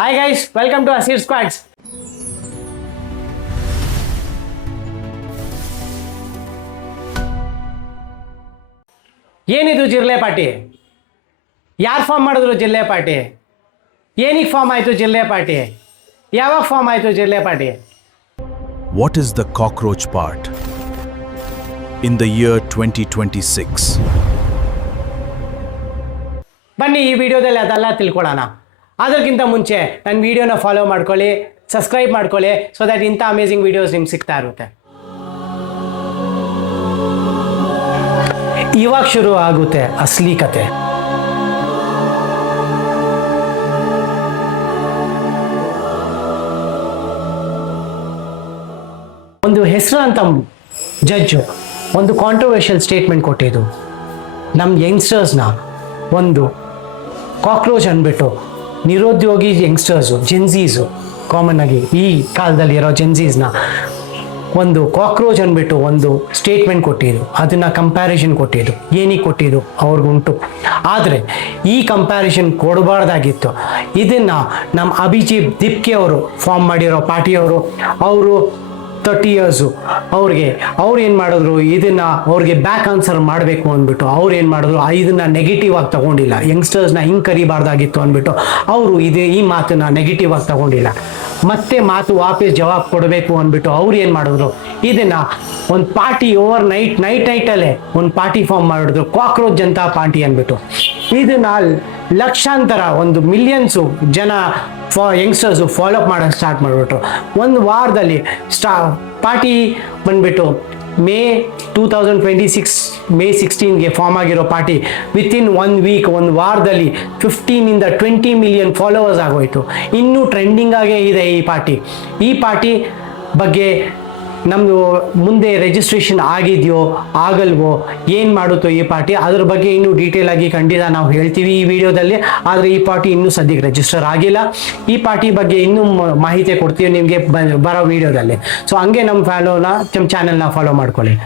Hi guys, welcome to Asir Squads. ಏನಿದು ಜಿರ್ಲೆ party? ಯಾರು form ಮಾಡಿದ್ರು ಜಿರ್ಲೆ ಪಾರ್ಟಿ? ಏನಿಗೆ ಫಾರ್ಮ್ ಆಯಿತು ಜಿರ್ಲೆ ಪಾರ್ಟಿ? ಯಾವಾಗ ಫಾರ್ಮ್ ಆಯಿತು ಜಿರ್ಲೆ party? What is the cockroach part? In the year 2026. ಬನ್ನಿ ಈ ವಿಡಿಯೋದಲ್ಲಿ ಅದೆಲ್ಲ ತಿಳ್ಕೊಳ್ಳೋಣ. ಅದಕ್ಕಿಂತ ಮುಂಚೆ ನನ್ನ ವಿಡಿಯೋನ ಫಾಲೋ ಮಾಡ್ಕೊಳ್ಳಿ, ಸಬ್ಸ್ಕ್ರೈಬ್ ಮಾಡ್ಕೊಳ್ಳಿ, ಸೊ ದ್ಯಾಟ್ ಇಂಥ ಅಮೇಝಿಂಗ್ ವಿಡಿಯೋಸ್ ನಿಮ್ಗೆ ಸಿಗ್ತಾ ಇರುತ್ತೆ. ಇವಾಗ ಶುರು ಆಗುತ್ತೆ ಅಸಲಿ ಕತೆ. ಒಂದು ಹೆಸರಾಂತ ಜಡ್ಜು ಒಂದು ಕಾಂಟ್ರವರ್ಷಿಯಲ್ ಸ್ಟೇಟ್ಮೆಂಟ್ ಕೊಟ್ಟಿದ್ದು. ನಮ್ಮ ಯಂಗ್ಸ್ಟರ್ಸ್ನ ಒಂದು ಕಾಕ್ರೋಚ್ ಅಂದ್ಬಿಟ್ಟು ನಿರುದ್ಯೋಗಿ ಯಂಗ್ಸ್ಟರ್ಸು ಜೆನ್ಝೀಸು ಕಾಮನ್ ಆಗಿ ಈ ಕಾಲದಲ್ಲಿ ಇರೋ ಜೆನ್ಝೀಸ್ನ ಒಂದು ಕಾಕ್ರೋಚ್ ಅಂದ್ಬಿಟ್ಟು ಒಂದು ಸ್ಟೇಟ್ಮೆಂಟ್ ಕೊಟ್ಟಿದ್ದು. ಅದನ್ನು ಕಂಪ್ಯಾರಿಸನ್ ಕೊಟ್ಟಿದ್ದು. ಏನಕ್ಕೆ ಕೊಟ್ಟಿದ್ದು ಅವ್ರಿಗುಂಟು. ಆದರೆ ಈ ಕಂಪ್ಯಾರಿಸನ್ ಕೊಡಬಾರ್ದಾಗಿತ್ತು. ಇದನ್ನು ನಮ್ಮ ಅಭಿಜಿತ್ ದಿಪ್ಕೆ ಅವರು ಫಾರ್ಮ್ ಮಾಡಿರೋ ಪಾರ್ಟಿಯವರು, ಅವರು 30 years ಅವ್ರು ಏನು ಮಾಡಿದ್ರು, ಇದನ್ನು ಅವ್ರಿಗೆ ಬ್ಯಾಕ್ ಆನ್ಸರ್ ಮಾಡಬೇಕು ಅಂದ್ಬಿಟ್ಟು ಅವ್ರು ಏನು ಮಾಡಿದ್ರು, ಇದನ್ನು ನೆಗೆಟಿವ್ ಆಗಿ ತಗೊಂಡಿಲ್ಲ. ಯಂಗ್ಸ್ಟರ್ಸ್ನ ಹಿಂಗೆ ಕರಿಬಾರ್ದಾಗಿತ್ತು ಅಂದ್ಬಿಟ್ಟು ಅವರು ಈ ಮಾತನ್ನು ನೆಗೆಟಿವ್ ಆಗಿ ತಗೊಂಡಿಲ್ಲ. ಮತ್ತೆ ಮಾತು ವಾಪಸ್ ಜವಾಬ್ ಕೊಡಬೇಕು ಅಂದ್ಬಿಟ್ಟು ಅವ್ರು ಏನು ಮಾಡಿದ್ರು, ಇದನ್ನು ಒಂದು ಪಾರ್ಟಿ ಓವರ್ ನೈಟಲ್ಲೇ ಒಂದು ಪಾರ್ಟಿ ಫಾರ್ಮ್ ಮಾಡಿದ್ರು, ಕಾಕ್ರೋಚ್ ಜನತಾ ಪಾರ್ಟಿ ಅಂದ್ಬಿಟ್ಟು. ಇದನ್ನ ಲಕ್ಷಾಂತರ ಒಂದು ಮಿಲಿಯನ್ಸು ಜನ ಯಂಗ್ಸ್ಟರ್ಸು ಫಾಲೋಅಪ್ ಮಾಡೋಕ್ಕೆ ಸ್ಟಾರ್ಟ್ ಮಾಡಿಬಿಟ್ರು. ಒಂದು ವಾರದಲ್ಲಿ ಪಾರ್ಟಿ ಬಂದ್ಬಿಟ್ಟು May 2026 May 16ಗೆ ಫಾರ್ಮ್ ಆಗಿರೋ ಪಾರ್ಟಿ ವಿತಿನ್ 1 week ಒಂದು ವಾರದಲ್ಲಿ 15 to 20 million ಫಾಲೋವರ್ಸ್ ಆಗೋಯ್ತು. ಇನ್ನೂ ಟ್ರೆಂಡಿಂಗ್ ಆಗೇ ಇದೆ ಈ ಪಾರ್ಟಿ ಬಗ್ಗೆ ನಮ್ಮದು ಮುಂದೆ ರಿಜಿಸ್ಟ್ರೇಷನ್ ಆಗಿದೆಯೋ ಆಗಲ್ವೋ, ಏನು ಮಾಡುತ್ತೋ ಈ ಪಾರ್ಟಿ, ಅದ್ರ ಬಗ್ಗೆ ಇನ್ನೂ ಡೀಟೇಲ್ ಆಗಿ ಖಂಡಿತ ನಾವು ಹೇಳ್ತೀವಿ ಈ ವಿಡಿಯೋದಲ್ಲಿ. ಆದರೆ ಈ ಪಾರ್ಟಿ ಇನ್ನೂ ಸದ್ಯಕ್ಕೆ ರಿಜಿಸ್ಟರ್ ಆಗಿಲ್ಲ. ಈ ಪಾರ್ಟಿ ಬಗ್ಗೆ ಇನ್ನೂ ಮಾಹಿತಿ ಕೊಡ್ತೀವಿ ನಿಮಗೆ ಬರೋ ವಿಡಿಯೋದಲ್ಲಿ. ಸೊ ಹಂಗೆ ನಮ್ಮ ಚಾನಲ್ನ ಫಾಲೋ ಮಾಡ್ಕೊಳ್ಳಿ.